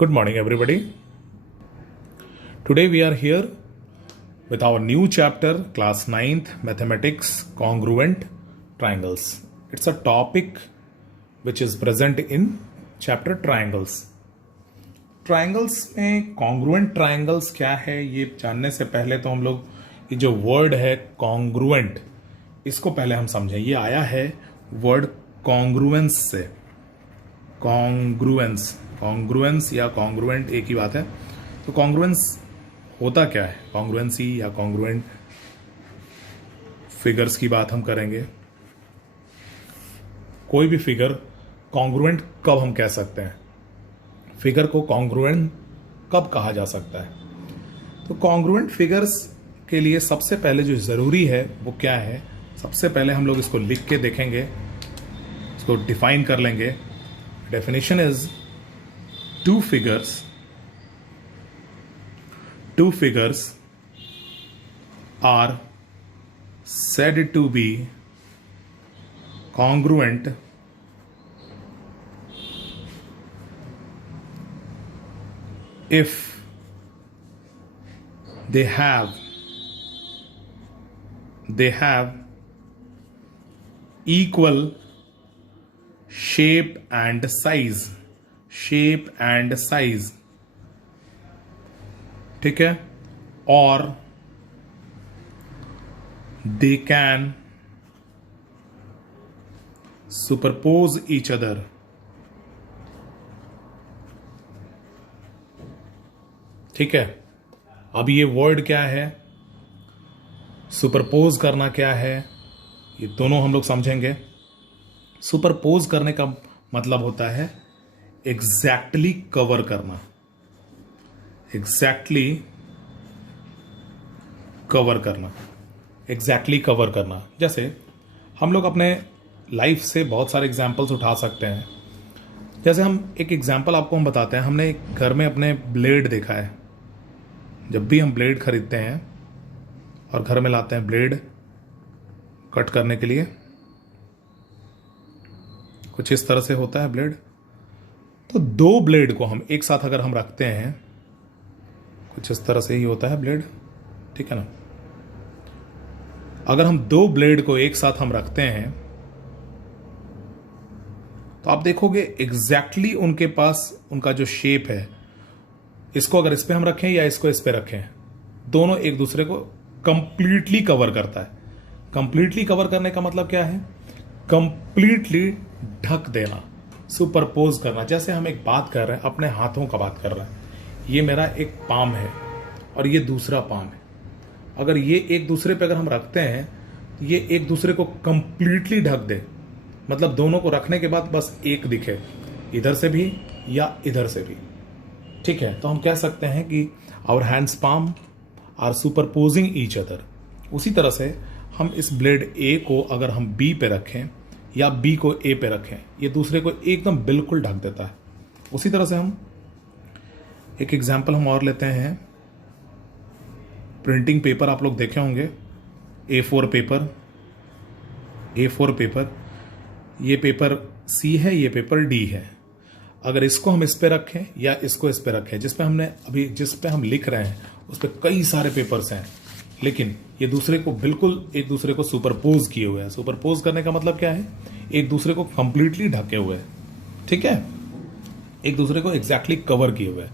Good morning, everybody. Today we are here with our new chapter, class 9th, mathematics, congruent triangles. It's a topic which is present in chapter triangles. Triangles में congruent triangles क्या है ये जानने से पहले तो हम लोग ये जो वर्ड है congruent, इसको पहले हम समझें. ये आया है वर्ड congruence से. कॉन्ग्रुएंस या कॉन्ग्रुएंट एक ही बात है. तो कॉन्ग्रुएंस होता क्या है? कॉन्ग्रुएंसी या कॉन्ग्रुएंट फिगर्स की बात हम करेंगे. कोई भी फिगर कॉन्ग्रुएंट कब हम कह सकते हैं? फिगर को कॉन्ग्रुएंट कब कहा जा सकता है? तो कॉन्ग्रुएंट फिगर्स के लिए सबसे पहले जो जरूरी है वो क्या है? सबसे पहले हम लोग इसको लिख के देखेंगे, इसको डिफाइन कर लेंगे. Definition is two figures are said to be congruent if they have equal shape and size. ठीक है. और they can superpose each other. ठीक है. अब ये वर्ड क्या है, सुपरपोज करना क्या है, ये दोनों हम लोग समझेंगे. सुपरपोज करने का मतलब होता है एग्जैक्टली कवर करना. एग्जैक्टली कवर करना. जैसे हम लोग अपने लाइफ से बहुत सारे एग्जाम्पल्स उठा सकते हैं. जैसे हम एक एग्जाम्पल आपको हम बताते हैं. हमने घर में अपने ब्लेड देखा है. जब भी हम ब्लेड खरीदते हैं और घर में लाते हैं ब्लेड कट करने के लिए, कुछ इस तरह से होता है ब्लेड. तो दो ब्लेड को हम एक साथ अगर हम रखते हैं, कुछ इस तरह से ही होता है ब्लेड. ठीक है ना. अगर हम दो ब्लेड को एक साथ हम रखते हैं तो आप देखोगे एग्जैक्टली उनके पास उनका जो शेप है, इसको अगर इस पे हम रखें या इसको इस पे रखें, दोनों एक दूसरे को कंप्लीटली कवर करता है. कंप्लीटली कवर करने का मतलब क्या है? कंप्लीटली ढक देना, सुपरपोज करना. जैसे हम एक बात कर रहे हैं, अपने हाथों का बात कर रहे हैं. ये मेरा एक पाम है और ये दूसरा पाम है. अगर ये एक दूसरे पे अगर हम रखते हैं तो ये एक दूसरे को कंप्लीटली ढक दे. मतलब दोनों को रखने के बाद बस एक दिखे, इधर से भी या इधर से भी. ठीक है. तो हम कह सकते हैं कि our hands palm are superposing each other. उसी तरह से हम इस ब्लेड ए को अगर हम बी पे रखें या बी को ए पे रखें, ये दूसरे को एकदम बिल्कुल ढक देता है. उसी तरह से हम एक एग्जाम्पल हम और लेते हैं. प्रिंटिंग पेपर आप लोग देखे होंगे, A4 पेपर. ये पेपर C है, ये पेपर D है. अगर इसको हम इस पे रखें या इसको इस पे रखें, जिस पे हम लिख रहे हैं उस पे कई सारे पेपर्स हैं, लेकिन ये दूसरे को बिल्कुल एक दूसरे को सुपरपोज किए हुए हैं. सुपरपोज करने का मतलब क्या है? एक दूसरे को कंप्लीटली ढके हुए हैं. ठीक है. एक दूसरे को एग्जैक्टली कवर किए हुए हैं.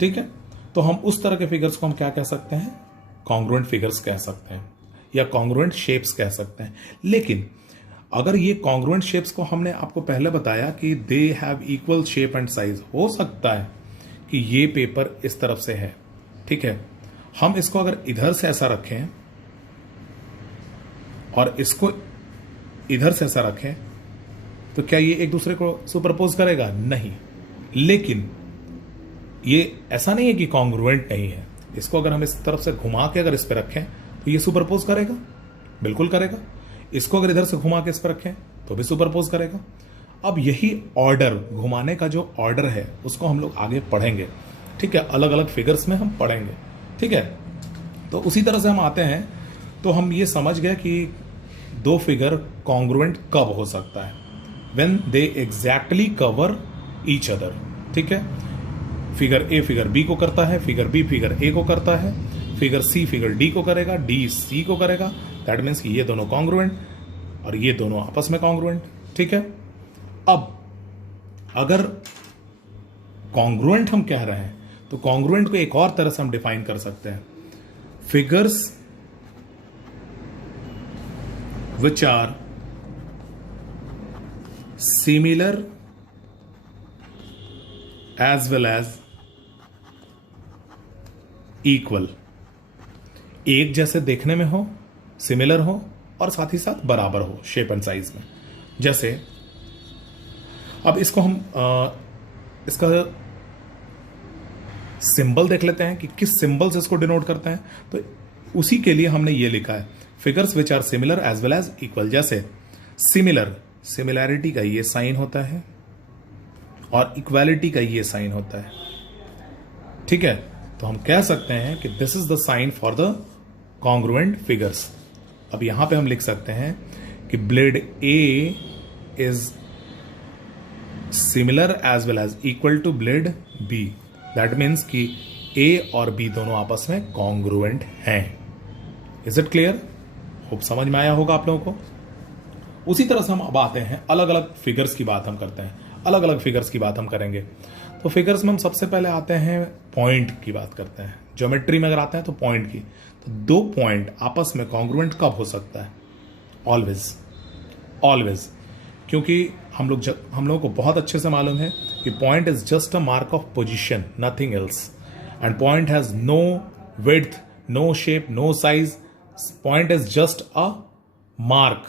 ठीक है. तो हम उस तरह के फिगर्स को हम क्या कह सकते हैं? कॉन्ग्रुएंट फिगर्स कह सकते हैं या कॉन्ग्रुएंट शेप्स कह सकते हैं. लेकिन अगर ये कॉन्ग्रुएंट शेप्स को हमने आपको पहले बताया कि दे have equal shape and size, हो सकता है कि ये पेपर इस तरफ से है. ठीक है. हम इसको अगर इधर से ऐसा रखें और इसको इधर से ऐसा रखें तो क्या ये एक दूसरे को सुपरपोज करेगा? नहीं. लेकिन ये ऐसा नहीं है कि कॉन्ग्रुएंट नहीं है. इसको अगर हम इस तरफ से घुमा के अगर इस पर रखें तो ये सुपरपोज करेगा, बिल्कुल करेगा. इसको अगर इधर से घुमा के इस पर रखें तो भी सुपरपोज करेगा. अब यही ऑर्डर, घुमाने का जो ऑर्डर है उसको हम लोग आगे पढ़ेंगे. ठीक है. अलग अलग फिगर्स में हम पढ़ेंगे. ठीक है. तो उसी तरह से हम आते हैं. तो हम ये समझ गए कि दो फिगर कॉन्ग्रुएंट कब हो सकता है? When they exactly cover each other. ठीक है. फिगर ए फिगर बी को करता है, फिगर बी फिगर ए को करता है, फिगर सी फिगर डी को करेगा, डी सी को करेगा। दैट मीन्स कि ये दोनों कॉन्ग्रुएंट और ये दोनों आपस में कॉन्ग्रुएंट। ठीक है, अब अगर कॉन्ग्रुएंट हम कह रहे हैं तो कॉन्ग्रुएंट को एक और तरह से हम डिफाइन कर सकते हैं, figures which are similar as well as equal, एक जैसे देखने में हो, सिमिलर हो और साथ ही साथ बराबर हो शेप एंड साइज में। जैसे अब इसको हम इसका सिंबल देख लेते हैं कि किस सिंबल से इसको डिनोट करते हैं। तो उसी के लिए हमने ये लिखा है, figures which are similar as well as equal. जैसे सिमिलर, सिमिलैरिटी का ये साइन होता है और इक्वालिटी का ये साइन होता है। ठीक है, तो हम कह सकते हैं कि this is the sign for the congruent figures. अब यहां पे हम लिख सकते हैं कि blade A is similar as well as equal to blade B. That means कि ए और बी दोनों आपस में कॉन्ग्रुएंट हैं। Is it clear? होप समझ में आया होगा आप लोगों को। उसी तरह से हम अब आते हैं अलग अलग फिगर्स की बात हम करते हैं, अलग अलग फिगर्स की बात हम करेंगे। तो फिगर्स में हम सबसे पहले आते हैं पॉइंट की बात करते हैं। ज्योमेट्री में अगर आते हैं तो पॉइंट की, तो दो पॉइंट आपस में कॉन्ग्रुएंट कब हो सकता है? Always, always. क्योंकि हम लोगों को बहुत अच्छे से मालूम है कि point is just a mark of position, nothing else. And point has no width, no shape, no size. Point is just a mark.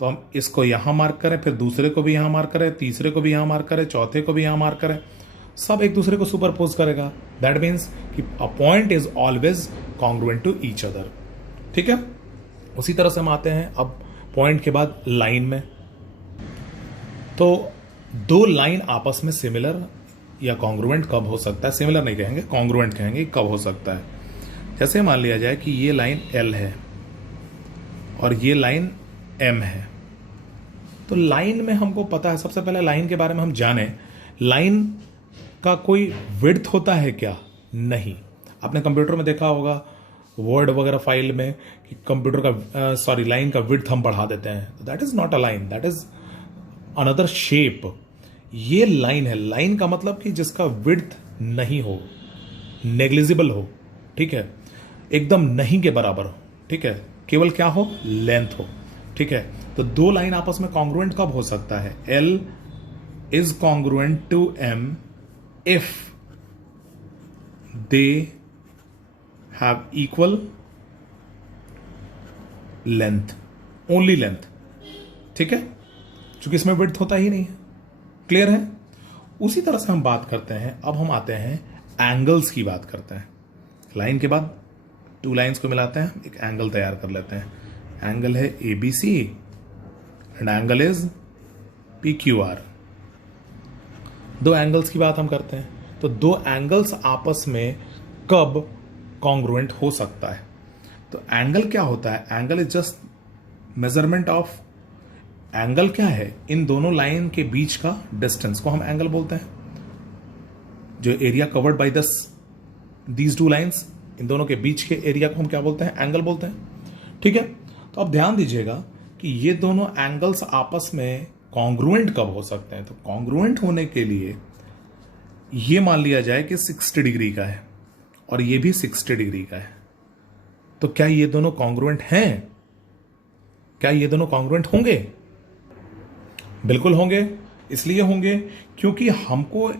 तो हम इसको यहां मार्क करें, फिर दूसरे को भी यहां मार्क करें, तीसरे को भी यहां मार्क करें, चौथे को भी यहां मार्क करें, सब एक दूसरे को सुपरपोज करेगा। दैट मीन्स कि a point is always congruent to each other. ठीक है, उसी तरह से हम आते हैं अब पॉइंट के बाद लाइन में। तो दो लाइन आपस में सिमिलर या कॉन्ग्रुएंट कब हो सकता है? सिमिलर नहीं कहेंगे, कॉन्ग्रुएंट कहेंगे। कब हो सकता है? जैसे मान लिया जाए कि ये लाइन एल है और ये लाइन एम है। तो लाइन में हमको पता है, सबसे पहले लाइन के बारे में हम जाने, लाइन का कोई विड्थ होता है क्या? नहीं। आपने कंप्यूटर में देखा होगा वर्ड वगैरह फाइल में कि कंप्यूटर का लाइन का विड्थ हम बढ़ा देते हैं। That is not a line, that is another shape. ये लाइन है। लाइन का मतलब कि जिसका विड्थ नहीं हो, नेग्लिजिबल हो। ठीक है, एकदम नहीं के बराबर हो। ठीक है, केवल क्या हो? लेंथ हो। ठीक है, तो दो लाइन आपस में कॉन्ग्रुएंट कब हो सकता है? L is congruent to M if they have equal length, only length. ठीक है, क्योंकि इसमें विड्थ होता ही नहीं है। क्लियर है? उसी तरह से हम बात करते हैं, अब हम आते हैं एंगल्स की बात करते हैं। लाइन के बाद टू लाइंस को मिलाते हैं, एक एंगल तैयार कर लेते हैं। एंगल है ABC and angle is PQR। दो एंगल्स की बात हम करते हैं, तो दो एंगल्स आपस में कब कॉन्ग्रुएंट हो सकता है? तो एंगल क्या होता है? Angle is just measurement of, angle क्या है? इन दोनों लाइन के बीच का डिस्टेंस को हम एंगल बोलते हैं। जो area covered by these two lines, इन दोनों के बीच के एरिया को हम क्या बोलते हैं? एंगल बोलते हैं। ठीक है, तो अब ध्यान दीजिएगा कि ये दोनों एंगल्स आपस में कॉन्ग्रुएंट कब हो सकते हैं? तो कॉन्ग्रुएंट होने के लिए ये मान लिया जाए कि 60 डिग्री का है और ये भी 60 डिग्री का है। तो क्या ये दोनों कॉन्ग्रुएंट हैं? क्या ये दोनों कॉन्ग्रुएंट होंगे? बिल्कुल होंगे। इसलिए होंगे क्योंकि हमको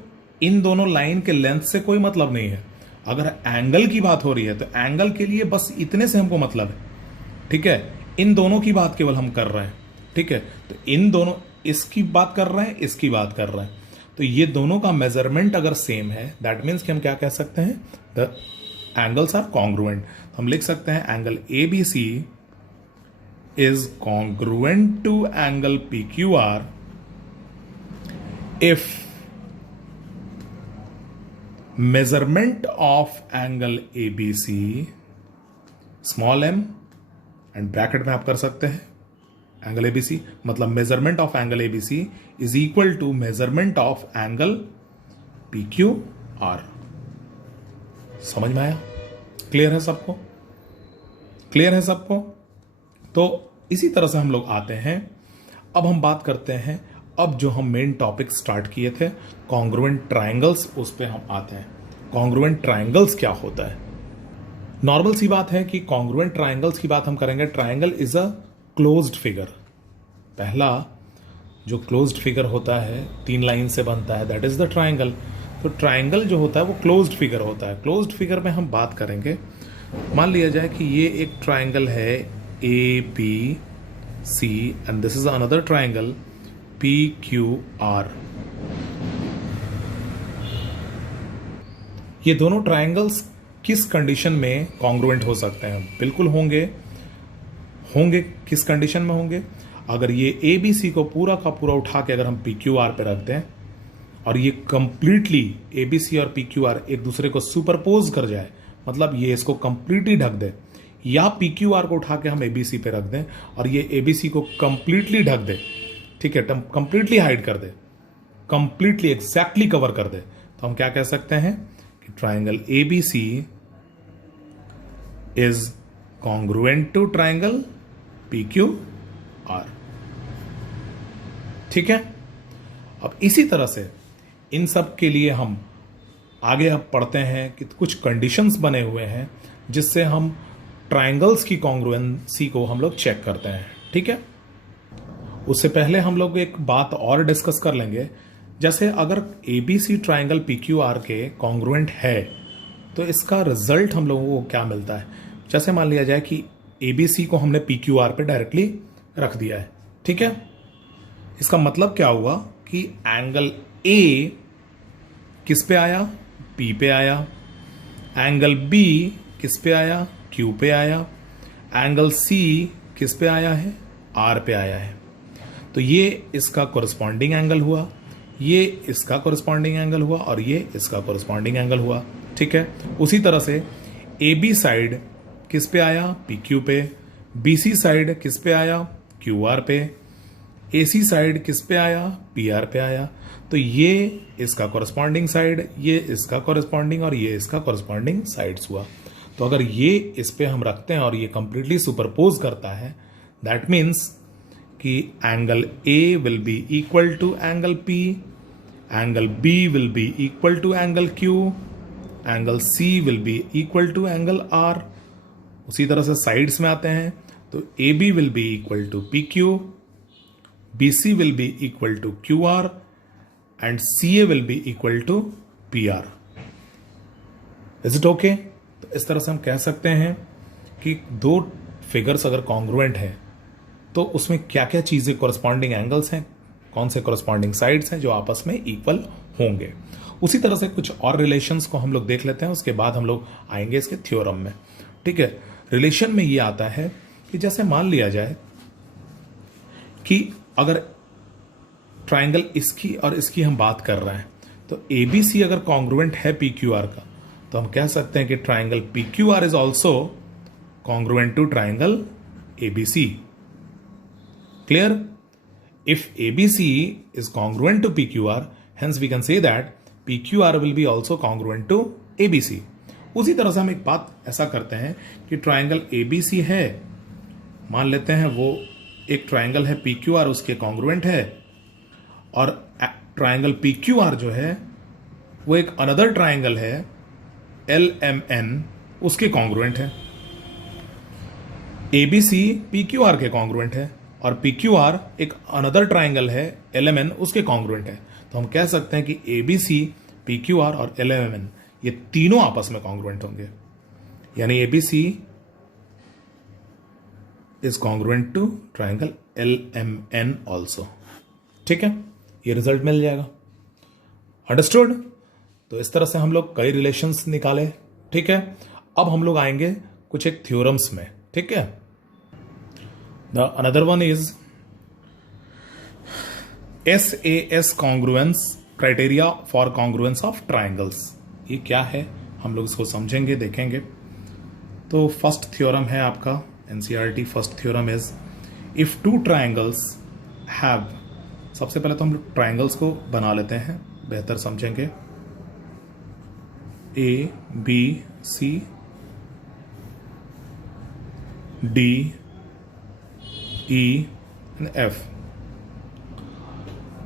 इन दोनों लाइन के लेंथ से कोई मतलब नहीं है। अगर एंगल की बात हो रही है तो एंगल के लिए बस इतने से हमको मतलब है। ठीक है, इन दोनों की बात केवल हम कर रहे हैं। ठीक है, तो इन दोनों, इसकी बात कर रहे हैं, इसकी बात कर रहे हैं, तो ये दोनों का मेजरमेंट अगर सेम है, दैट मीन्स कि हम क्या कह सकते हैं? The angles are congruent. हम लिख सकते हैं angle ABC is congruent to angle PQR if measurement of angle ABC small m and bracket में आप कर सकते हैं एंगल ABC, मतलब measurement of angle ABC is equal to measurement of angle PQ R. समझ में आया? क्लियर है सबको? क्लियर है सबको? तो इसी तरह से हम लोग आते हैं। अब हम बात करते हैं, अब जो हम मेन टॉपिक स्टार्ट किए थे कॉन्ग्रुएंट ट्रायंगल्स, उस पे हम आते हैं। कॉन्ग्रुएंट ट्रायंगल्स क्या होता है? नॉर्मल सी बात है कि कॉन्ग्रुएंट ट्रायंगल्स की बात हम करेंगे। Triangle is a closed figure. पहला जो क्लोज्ड फिगर होता है 3 लाइन से बनता है, दैट इज द ट्रायंगल। तो ट्रायंगल जो होता है वो क्लोज्ड फिगर होता है। क्लोज्ड फिगर में हम बात करेंगे, मान लिया जाए कि ये एक ट्रायंगल है A B C and this is another triangle P Q R. ये दोनों ट्रायंगल्स किस कंडीशन में कॉन्ग्रुएंट हो सकते हैं? बिल्कुल होंगे। किस कंडीशन में होंगे? अगर ये ए बी सी को पूरा का पूरा उठा के अगर हम पी क्यू आर पे रख दें और ये कंप्लीटली ए बी सी और पी क्यू आर एक दूसरे को सुपरपोज कर जाए, मतलब ये इसको कंप्लीटली ढक दे, या पी क्यू आर को उठा के हम ए बी सी पे रख दें और ये ए बी सी को कंप्लीटली ढक दे, ठीक है, कंप्लीटली हाइड कर दे, कंप्लीटली एग्जैक्टली कवर कर दे, तो हम क्या कह सकते हैं कि triangle A B C is congruent to triangle P Q R. ठीक है। अब इसी तरह से इन सब के लिए हम आगे अब पढ़ते हैं कि कुछ कंडीशंस बने हुए हैं जिससे हम ट्रायंगल्स की कॉन्ग्रुएंसी को हम लोग चेक करते हैं। ठीक है। उससे पहले हम लोग एक बात और डिस्कस कर लेंगे, जैसे अगर एबीसी ट्रायंगल पीक्यूआर के कॉन्ग्रुएंट है तो इसका रिजल्ट हम लोगों को क्या मिलता है। जैसे मान लिया जाए कि एबीसी को हमने पीक्यूआर पे डायरेक्टली रख दिया है, ठीक है। इसका मतलब क्या हुआ कि एंगल ए किस पे आया, पी पे आया, एंगल बी किस पे आया, क्यू पे आया, एंगल सी किस पे आया है, आर पे आया है। तो ये इसका कोरिस्पॉन्डिंग एंगल हुआ, ये इसका कोरिस्पॉन्डिंग एंगल हुआ और ये इसका कोरिस्पॉन्डिंग एंगल हुआ। ठीक है। उसी तरह से ए बी साइड किस पे आया, पी क्यू पे, बी सी साइड किस पे आया, क्यू आर पे, ए सी साइड किस पे आया, पी आर पे आया। तो ये इसका कोरिस्पॉन्डिंग साइड, ये इसका कोरिस्पॉन्डिंग और ये इसका कोरिस्पॉन्डिंग साइड्स हुआ। तो अगर ये इस पे हम रखते हैं और ये कंप्लीटली सुपरपोज करता है, दैट मीन्स कि angle A will be equal to angle P, angle B will be equal to angle Q, angle C will be equal to angle R. उसी तरह से साइड्स में आते हैं तो A B will be equal to P Q, B C will be equal to Q R and C A will be equal to P R. Is it okay? तो इस तरह से हम कह सकते हैं कि दो फिगर्स अगर कॉन्ग्रुएंट है तो उसमें क्या क्या चीजें कोरिस्पॉन्डिंग एंगल्स हैं, कौन से कोरिस्पॉन्डिंग साइड्स हैं जो आपस में इक्वल होंगे। उसी तरह से कुछ और रिलेशंस को हम लोग देख लेते हैं, उसके बाद हम लोग आएंगे इसके थ्योरम में। ठीक है। रिलेशन में ये आता है कि जैसे मान लिया जाए कि अगर ट्राइंगल इसकी और इसकी हम बात कर रहे हैं तो एबीसी अगर कॉन्ग्रुएंट है पीक्यूआर का तो हम कह सकते हैं कि triangle PQR is also congruent to triangle ABC. Clear? If ABC is congruent to PQR, hence we can say that PQR will be also congruent to ABC। उसी तरह से हम एक बात ऐसा करते हैं कि ट्राइंगल ABC है, मान लेते हैं वो एक ट्राइंगल है PQR उसके कॉन्ग्रुएंट है, और ट्राइंगल PQR जो है वो एक अनदर ट्राइंगल है LMN उसके कॉन्ग्रुएंट है। ABC PQR के कॉन्ग्रुएंट है और PQR एक अनदर ट्राइंगल है LMN उसके कॉन्ग्रुएंट है। तो हम कह सकते हैं कि ABC, PQR और LMN ये तीनों आपस में कॉन्ग्रुएंट होंगे, यानी ABC is congruent to triangle LMN also. ठीक है, ये रिजल्ट मिल जाएगा। अंडरस्टूड? तो इस तरह से हम लोग कई रिलेशंस निकाले। ठीक है। अब हम लोग आएंगे कुछ एक थ्योरम्स में। ठीक है। The another one is SAS congruence criteria for congruence of triangles. ये क्या है हम लोग इसको समझेंगे, देखेंगे। तो फर्स्ट थ्योरम है आपका NCERT first theorem is if two triangles have, सबसे पहले तो हम लोग ट्राइंगल्स को बना लेते हैं, बेहतर समझेंगे। A B C D E and F.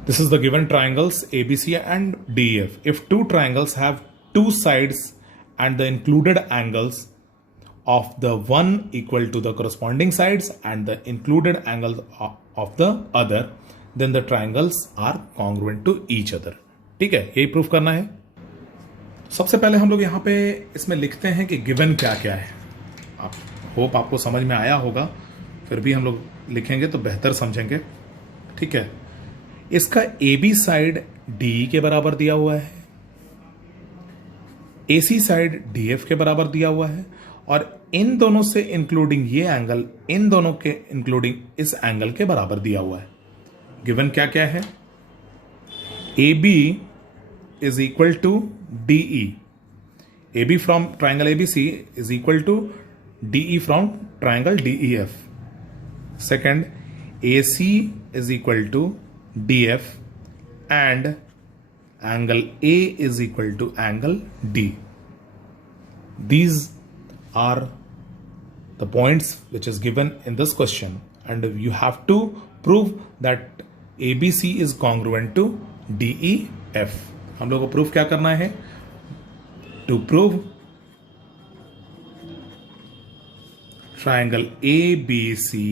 This is the given triangles ABC and DEF. If two triangles have two sides and the included angles of the one equal to the corresponding sides and the included angles of the other, then the triangles are congruent to each other. ठीक है, यही proof करना है. सबसे पहले हम लोग यहाँ पे इसमें लिखते हैं कि गिवन क्या क्या है. आप होप आपको समझ में आया होगा, फिर भी हम लोग लिखेंगे तो बेहतर समझेंगे. ठीक है, इसका ए बी साइड डी के बराबर दिया हुआ है, ए सी साइड डी एफ के बराबर दिया हुआ है, और इन दोनों से इंक्लूडिंग ये एंगल इन दोनों के इंक्लूडिंग इस एंगल के बराबर दिया हुआ है. गिवन क्या क्या है? A B is equal to D E. A B from triangle A B C is equal to D E from triangle D E F. Second, A C is equal to D F and angle A is equal to angle D. These are the points which is given in this question, and you have to prove that ABC is congruent to DEF. हम लोग को proof क्या करना है? To prove triangle ABC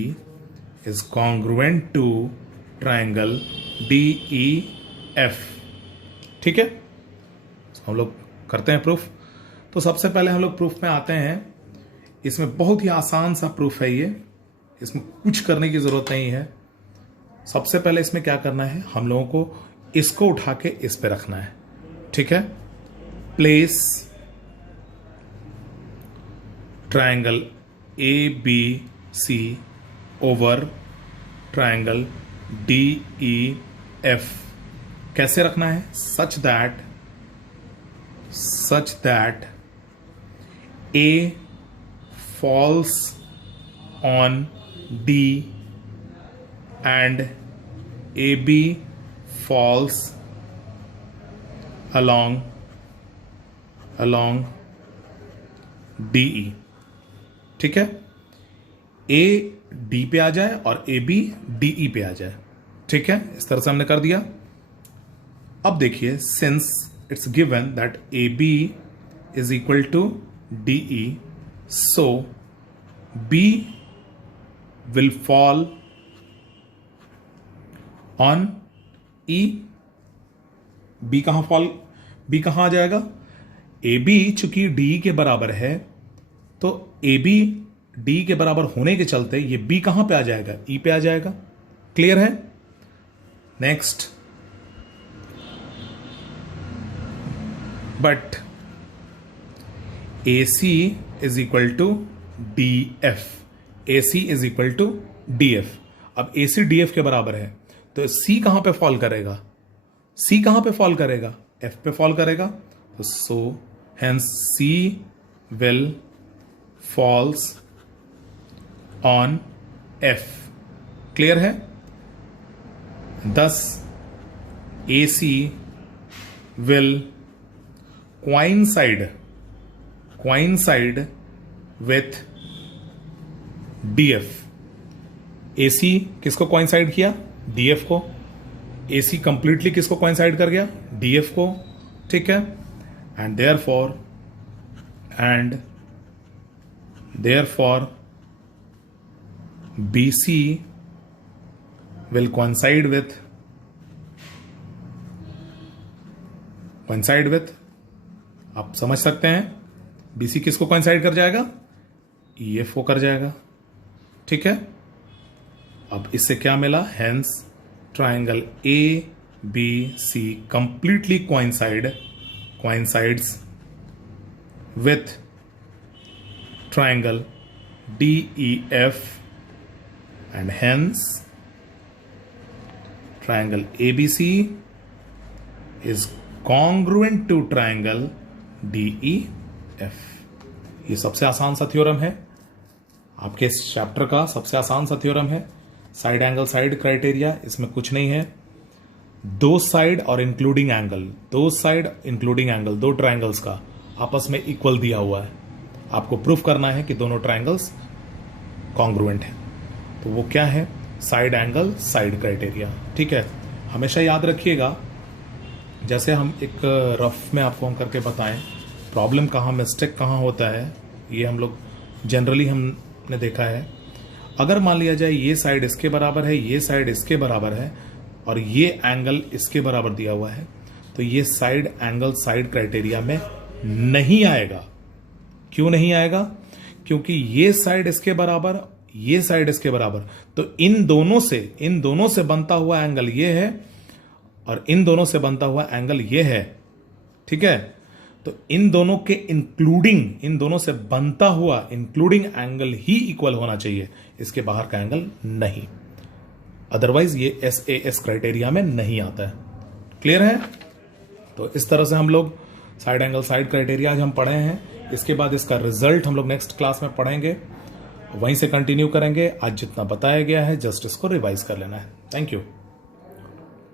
is congruent to triangle DEF. ठीक है, हम लोग करते हैं प्रूफ. तो सबसे पहले हम लोग प्रूफ में आते हैं. इसमें बहुत ही आसान सा प्रूफ है ये, इसमें कुछ करने की जरूरत नहीं है. सबसे पहले इसमें क्या करना है, हम लोगों को इसको उठा के इस पे रखना है. ठीक है, place triangle A B C over triangle D E F. कैसे रखना है? Such that A falls on D and AB falls along DE. ठीक है, A D पे आ जाए और AB DE पे आ जाए. ठीक है, इस तरह से हमने कर दिया. अब देखिए, since it's given that AB is equal to DE, so B will fall on E. B कहां आ जाएगा? AB चूंकि D के बराबर है, तो AB D के बराबर होने के चलते ये B कहां पे आ जाएगा? E पे आ जाएगा. क्लियर है? Next, but AC is equal to DF. AC is equal to DF. अब AC DF के बराबर है, तो C कहां पे फॉल करेगा? C कहां पे फॉल करेगा? F पे फॉल करेगा. तो so hence C will falls on F. Clear है? thus AC will coincide with DF. AC किसको coincide किया? DF को. AC कंप्लीटली किसको coincide कर गया? DF को. ठीक है, and therefore BC will coincide with, आप समझ सकते हैं, BC किसको कोइंसाइड कर जाएगा? EF को कर जाएगा. ठीक है, अब इससे क्या मिला? Hence triangle ABC completely coincides with triangle DEF, and hence triangle ABC is congruent to triangle DEF. ये सबसे आसान सा थ्योरम है, आपके इस चैप्टर का सबसे आसान सा थ्योरम है. साइड एंगल साइड क्राइटेरिया, इसमें कुछ नहीं है. दो साइड और इंक्लूडिंग एंगल, दो ट्राइंगल्स का आपस में इक्वल दिया हुआ है, आपको प्रूफ करना है कि दोनों ट्रायंगल्स कॉन्ग्रुएंट हैं। तो वो क्या है? Side angle side criteria. ठीक है, हमेशा याद रखिएगा, जैसे हम एक रफ में आपको हम करके बताएं प्रॉब्लम कहाँ, मिस्टेक कहाँ होता है, ये हम लोग जनरली हमने देखा है। अगर मान लिया जाए ये साइड इसके बराबर है, ये साइड इसके बराबर है और ये एंगल इसके बराबर दिया हुआ है, तो ये साइड एंगल साइड क्राइटेरिया में नहीं आएगा। क्यों नहीं आएगा? क्योंकि ये साइड इसके बराबर, ये साइड इसके बराबर, तो इन दोनों से बनता हुआ एंगल ये है और इन दोनों से बनता हुआ एंगल ये है। ठीक है, तो इन दोनों के इंक्लूडिंग, इन दोनों से बनता हुआ इंक्लूडिंग एंगल ही इक्वल होना चाहिए, इसके बाहर का एंगल नहीं, अदरवाइज ये SAS क्राइटेरिया में नहीं आता है। क्लियर है? तो इस तरह से हम लोग साइड एंगल साइड क्राइटेरिया आज हम पढ़े हैं। इसके बाद इसका रिजल्ट हम लोग नेक्स्ट क्लास में पढ़ेंगे, वहीं से कंटिन्यू करेंगे। आज जितना बताया गया है जस्ट इसको रिवाइज कर लेना है। Thank you.